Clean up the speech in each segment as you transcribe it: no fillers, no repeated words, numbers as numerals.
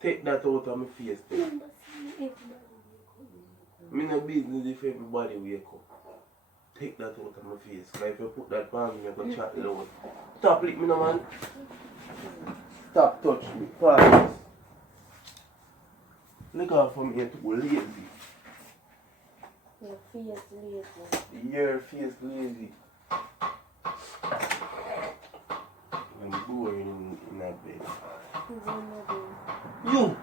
Take that out of my face. Me no business if everybody wake up. Take that out of my face. Because if you put that on me, I'm going to chat loud. Stop lick me no man. Stop touch me. Pause. Look off from here too lazy. Your face lazy. Your face lazy. I'm boring in that bed. You!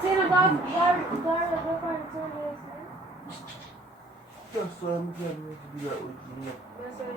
See the guard That's why I'm getting ready to do that with you now. That's why you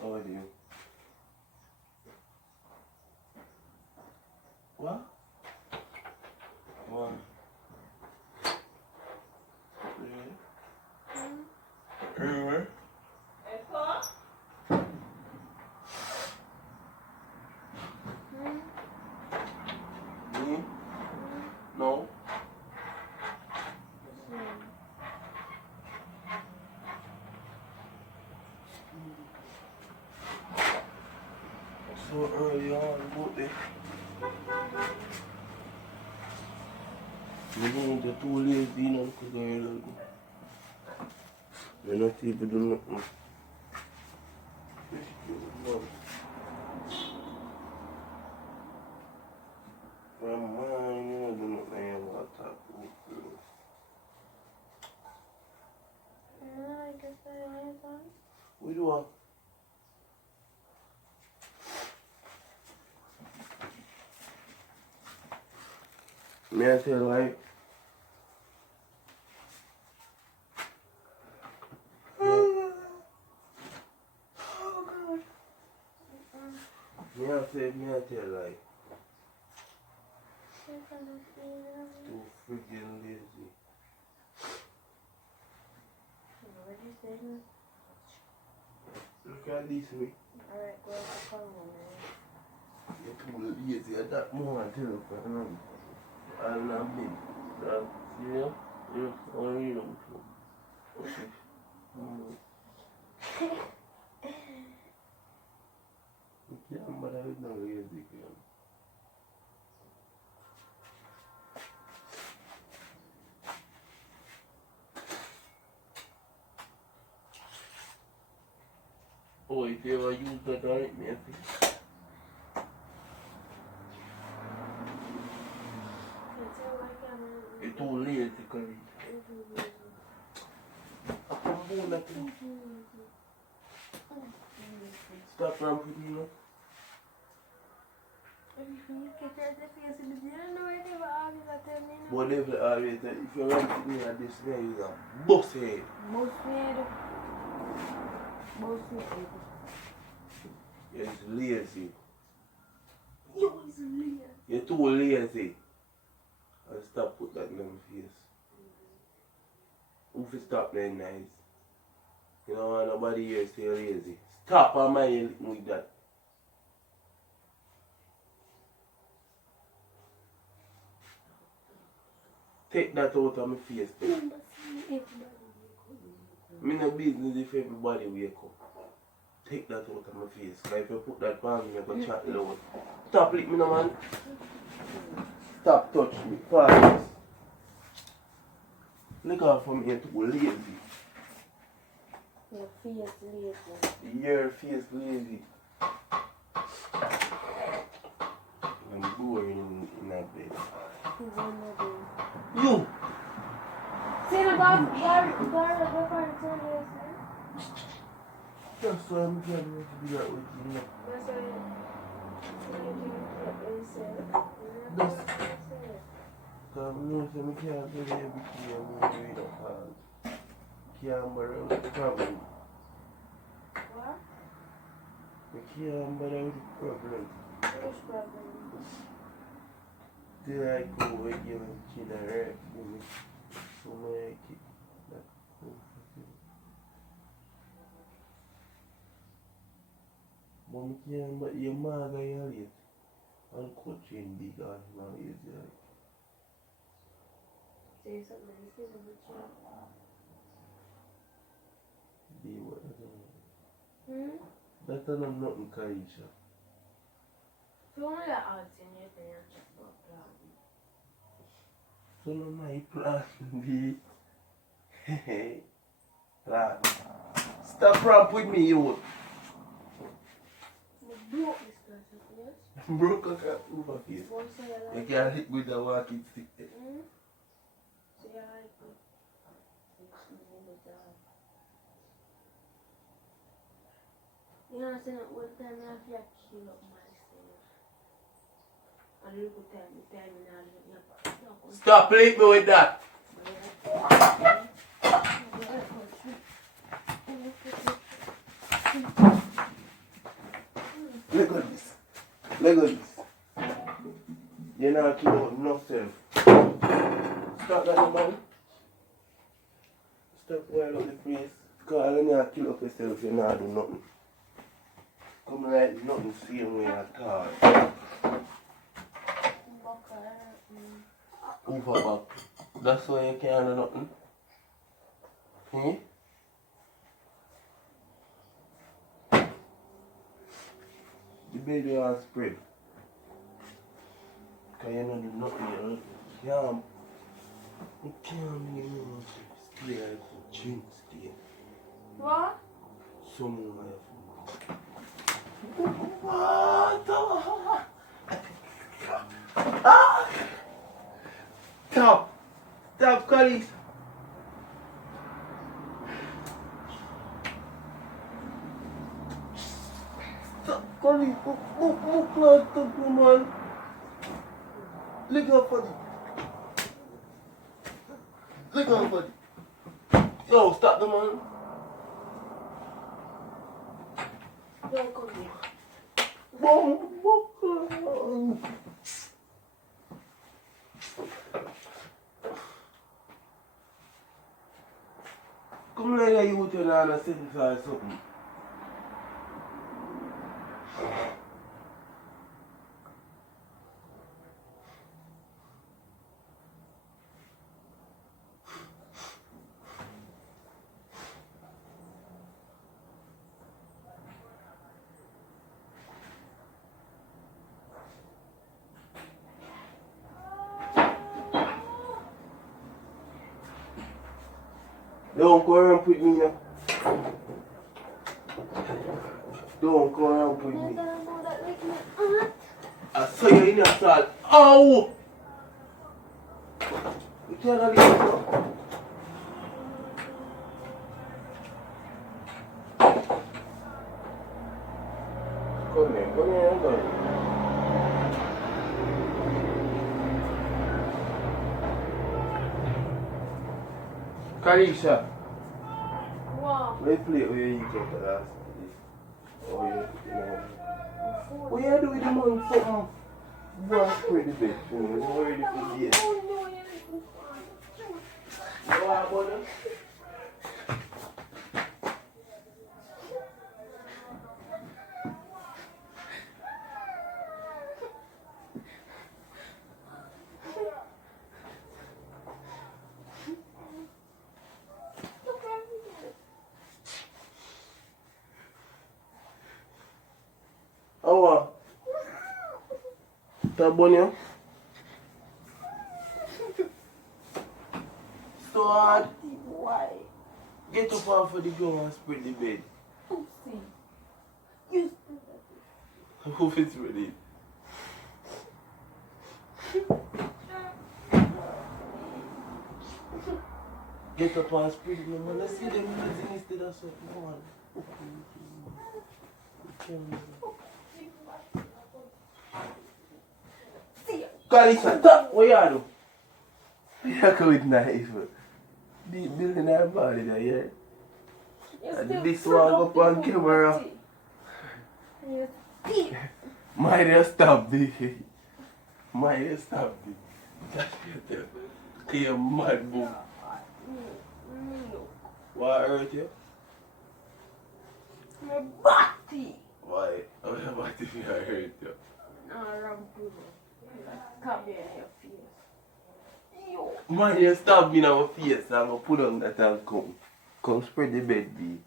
How are you? What? What? Yeah. Me? No. So early on, what the? You know, you're too lazy, you know, because you're not even doing nothing. From mine, you know, do nothing about that. I guess I am on. We do what? May I tell you, like, Oh God. may I tell you, like, too freaking lazy. What you saying? Look at this way. Alright, go to the man. You're too lazy. I got more on telephone. I'm not big. See ya? Yeah, I'll read them. Okay. Yeah, but I don't know lazy. Oh, if you ever use that on it, maybe. You're too lazy, Curry. Stop ramping, you know. Whatever always, if you ramp me at this way, you're a boss head. You're lazy. You're too lazy. I'll stop put that in my face. Who fi stop that nice? You know, nobody here say lazy. Stop on my head with that. Take that out of my face. Me no business if everybody wake up. Take that out of my face. Cause if you put that palm in, you go chat loud. Stop lick me no man. Stop touch me. Pause. Look out for me too lazy. Your face lazy. Your face lazy. I'm boring in that bed. You! Say about your parents on your side. That's why I'm getting to be that with you. That's why you said. That's because I know I can't tell you everything I'm going to read up. Can't borrow the problem. What? I can't borrow the problem. Which problem? Did I go with you and kid a rap for me? So my kid. Mom can't, but your mother you're late. I'll coach you in big and now easy. Say something nice to you. Be what I don't know. That's not nothing, Kaisha. So only that odds in your thing and check for plan. So no my plan be. Hey, plan. Stop ramp with me, you. Broke this person, yes? Broke a cat over face. One say I You like can't hit with the walking stick. Say I like it. You know, I said one time I have to kill up myself. And look at time now. Stop playing me with that. Look at this. Look at this. You're not killing enough self. Stop that, man. Stop wearing up the place. Because you're not kill up yourself, you're not doing nothing. Come like nothing same way at all. Over back. That's why you can't do nothing. Hmm? The baby all spread. Because you don't do nothing, you can't be stay like drink stay. What? Someone what? Stop! Stop, Collis! Stop, Collis! Look, man! Look out for it! Look out for it! Yo, stop the man! Don't come here. Come like you with your nana sitting or something. Don't go around with me now. Don't go around with me. I saw you in your salt. Ow! You can't leave it now. Come here, I'm going. Karisha. What? Let's play where you go for last. Oh, yeah. What you do with the money? Something. Go and spray the bed for me. I'm ready for the day. You want money? a bunny. So hard. Why? Get up off of the ground and spread the bed. Oopsie. You Who is ready? Get up and spread it, man. Let's see them using instead of something. Man. Kalisa, stop! What you do? You come with knife. The building our body there, yeah? And this one go up on camera. Might have stopped this. Might have stopped this. You're mad, boom. What hurt you? My body. Why? How your body feel hurt you? No, wrong people. Stop me in your face. Yo. Man, you stab me in our face and I'm going to put on that and come. Come spread the bed, B.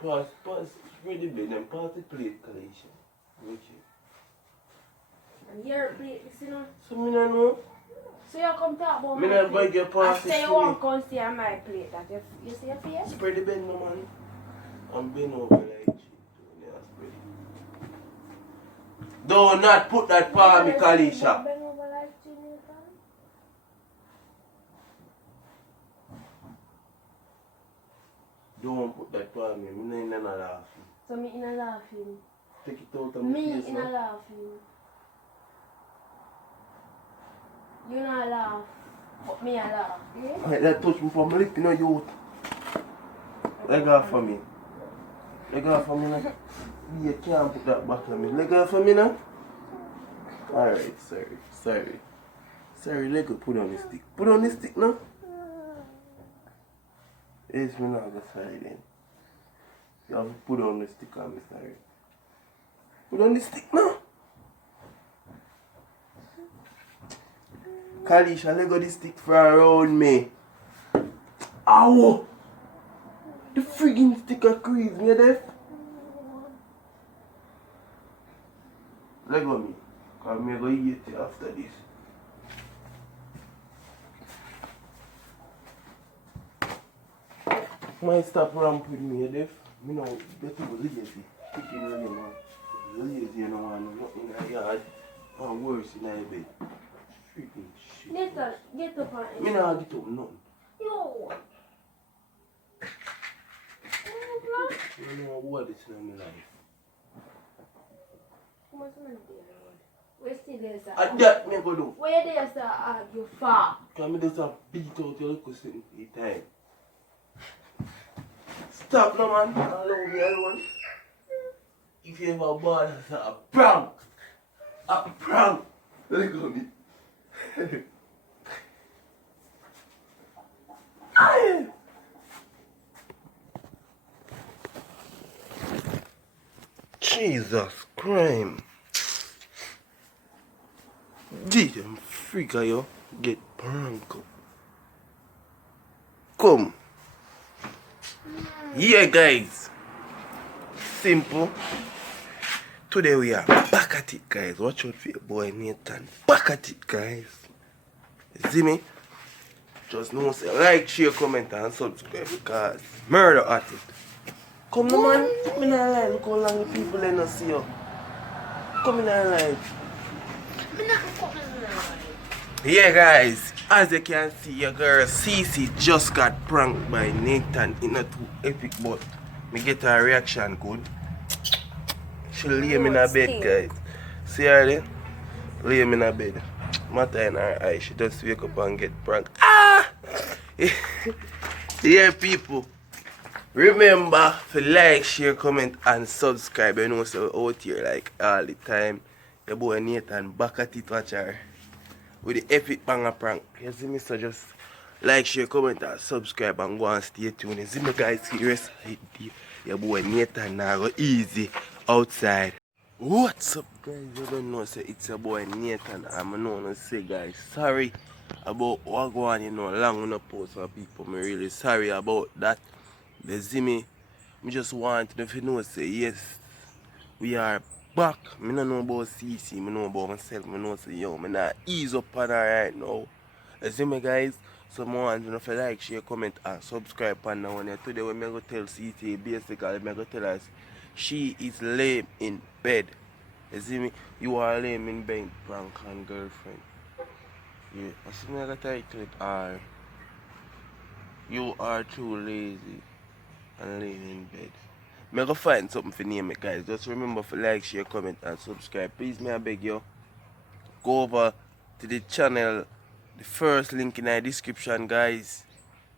Pass, spread the bed and pass the plate, Kalisha. Okay. And your plate, you know? So, me not know. So you come talk about Me my not plate. beg you pass I it say to you won't me. come see on my plate. That you see your face? Spread the bed, no man. And bend over like shit. Yeah, spread it. Do not put that palm, me, Kalisha. Bend over like Jamaican. Don't put that palm, me. Me not laughing. So me in a laughing. Take it out of my Me face in now. a laughing. You not laugh, but me a laugh. Yeah? Right, that touch me from my lip, you know, youth. Leg off of me. Leg off of me now. You can't put that back on me. Leg off of me now. Alright, sorry. Sorry, leg will put on the stick. Put on the stick now. Yes, me not go sorry then. You have to put on the stick on me, sorry. Put on the stick now. Kalisha, let go the stick for around me. Ow! The friggin' stick a crease, me deaf. Let go me. Cause me go eat it after this. Might stop ramp with me, deaf. Me know better go lazy. Kicking really, man. Lazy, you know, man. Not in the yard. Or worse, in the bed. Freaking shit. Get up on it. Me nah get up nothing. Yo. You know what it's in my life. Come on, man, there. Where still there's that? And that me go do. Where there's that argue far? Cause me just a beat out your little sitting for the time. Stop no man. Allow me alone. If you ever bought a prank. A prank. Let go me. Jesus Christ. Damn freak are you get prank. Come. Yeah guys. Simple. Today we are back at it guys. Watch out for your boy Nathan. Back at it guys. See me? Just know say like, share, comment and subscribe because murder at it. Come no man, me not lie, look how long the people they not see you. Come in and lie. Me not come in there. Yeah guys, as you can see your girl CECE just got pranked by Nathan in a too epic but me get her reaction good. She lay me in a bed guys. See her there? Lay me in a bed. Matter in her eye, she just wake up and get pranked. Ah! Yeah people. Remember to like, share, comment and subscribe. You know so out here like all the time. Your boy Nathan back at it watch her. With the epic banger prank. You see me so just like, share, comment and subscribe and go and stay tuned. You see me guys serious. Your boy Nathan now go easy outside. What's up guys? You don't know say it's your boy Nathan. I'm not say guys sorry about what go on, you know, long on the post for people. I'm really sorry about that. You see me? I just want to know say yes, we are back. I don't know about CC, I know about myself, I know say yo, I not ease up on her right now. You see me guys? So I want to know like, share, comment and subscribe on that one. Today when I go tell CC basically I go tell us she is lame in bed. You see me? You are lame in bed, prank and girlfriend. Yeah. I see me I got title it are you are too lazy and laying in bed. I'm gonna find something for name it guys. Just remember to like, share, comment and subscribe. Please me I beg you. Go over to the channel. The first link in the description guys.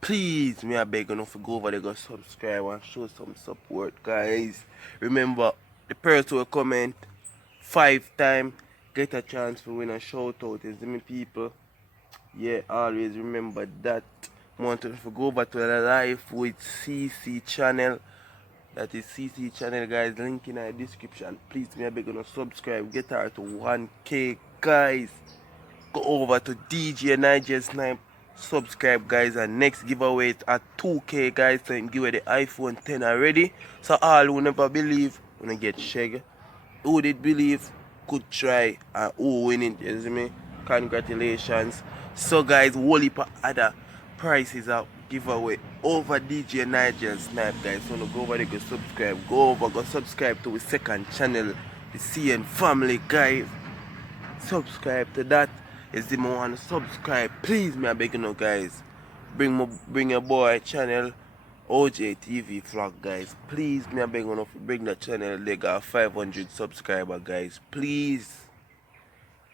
Please me I beg you to go over there, go subscribe and show some support guys. Remember the person who will comment 5 times get a chance to win a shout out. You see me people? Yeah, always remember that. Want to go over to the live with CC channel. That is CC channel guys, link in the description. Please me I beg you to subscribe, get her to 1K guys. Go over to DJ Nigel Snipe, subscribe guys, and next giveaway is at 2K guys, so give away the iPhone 10 already. So all who never believe wanna get shag. Who did believe could try, and who winning, you see me? Congratulations. So guys, whole heap of other prizes are giveaway over DJ Nigel Snipe guys. So go over there, go subscribe. Go subscribe to his second channel, the CN family guys. Subscribe to that. Is the more want to subscribe, please me I beg you know guys. Bring your boy channel OJ TV vlog guys. Please me I beg you know bring the channel. They got 500 subscribers guys. Please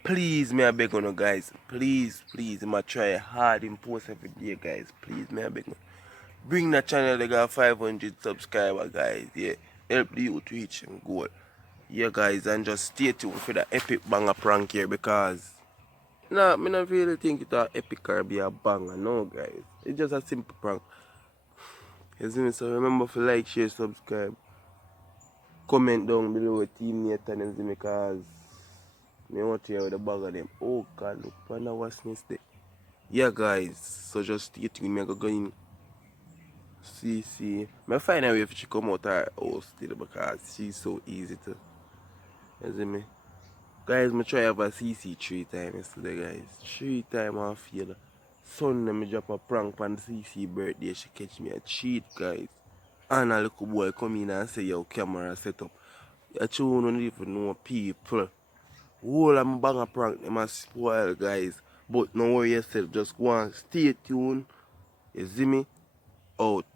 me I beg you know guys. Please I'ma try hard and post every day guys. Please me I beg you. Bring the channel. They got 500 subscribers guys. Yeah, help the youth reach and goal. Yeah guys, and just stay tuned for the epic banger prank here because nah, me not really think it's a epic or be a banger, no guys. It's just a simple prank. You see me? So remember to like, share, subscribe. Comment down below with teammate and you see me cause me want to hear the bag of them. Oh god, look panda what's next day. Yeah guys, so just stay tuned. Me go in CECE. Me find a way if she come out her house still because she's so easy to. You see me? Guys, I try have a CC 3 times yesterday, guys. 3 times I fail. Sunday, I drop a prank on CC birthday. She catch me a cheat, guys. And a little boy come in and say, yo, camera set up. You don't even know people. Whole of my bang a prank, them a spoil, guys. But no worry yourself, just go and stay tuned. You see me? Out.